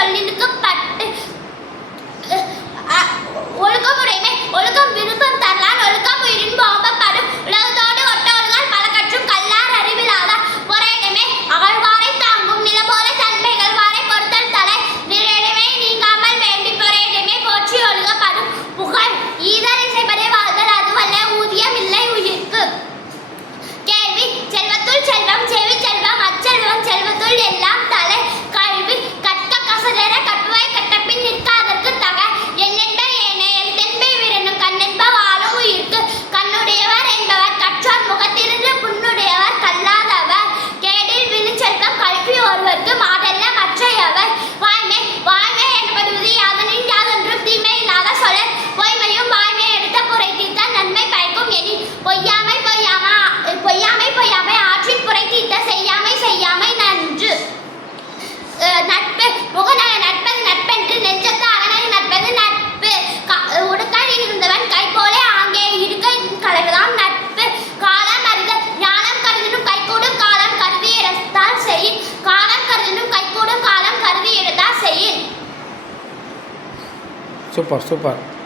சொல்லினுக்கு பட்டு ஒழுக்கமுடைமை ஒழுக்கம் விருப்பம் தரலான் ஒழுக்கம் உயிரின் போம்பப்படும் உலகத்தோடு ஒட்ட ஒழுகால் பல கற்றும் கல்லார் அறிவிலாத பொறையிடமே அகழ்வாரை தாங்கும் நில போல தன்மைகள் வாரை பொறுத்தல் தலை நிறையிடமே நீங்காமல் வேண்டி பொறையிடமே போற்றி ஒழுகப்படும் புகழ் ஈதல் இசைப்பதே வாழ்தல் அதுவல்ல ஊதியம் இல்லை உயிர்க்கு. கேள்வி செல்வத்துள் செல்வம் செவி செல்வம் அச்செல்வம் செல்வத்துள் எல்லாம் தலை கல்வி கற்க கசடர கட்டுவாய் கட்டப்பின் நிற்காதற்கு தக எண்ணென்ப ஏனே எழுத்தென்பை விரணும் கண்ணென்ப வாழும் உயிர்க்கு. கண்ணுடையவர் என்பவர் கற்றார் முகத்திருந்து புண்ணுடையவர் கல்லாதவர் கேடில் விழு செல்வம் கல்வி ஒருவருக்கு மாடல்ல மற்றையவர். வாய்மை வாய்மை எனப்படுவது யாதனின் யாதொன்றும் தீமை இல்லாத சொல்லல் பொய்மையும் வாய்மை எடுத்த புரை தீர்த்த நன்மை பயக்கும் எனி பொய்யாமை பொய்யாமை ஆற்றின் புரை தீர்த்த செய்யாமை செய்யாமை நன்று. நட்பு முகநக நட்பது நட்பென்று நெஞ்சத்து அகநக நட்பது நட்பு. உடுக்கல் இருந்தவன் கை போல ஆங்கே இருக்க கலவுதான் நட்பு. காலம் அறிதல் ஞானம் கருதினும் கைகூடும் காலம் கருதி எடுத்தால் செயின் காலம் கருதினும் கைகூடும் காலம் கருதி எடுத்தால் செயின். Super super.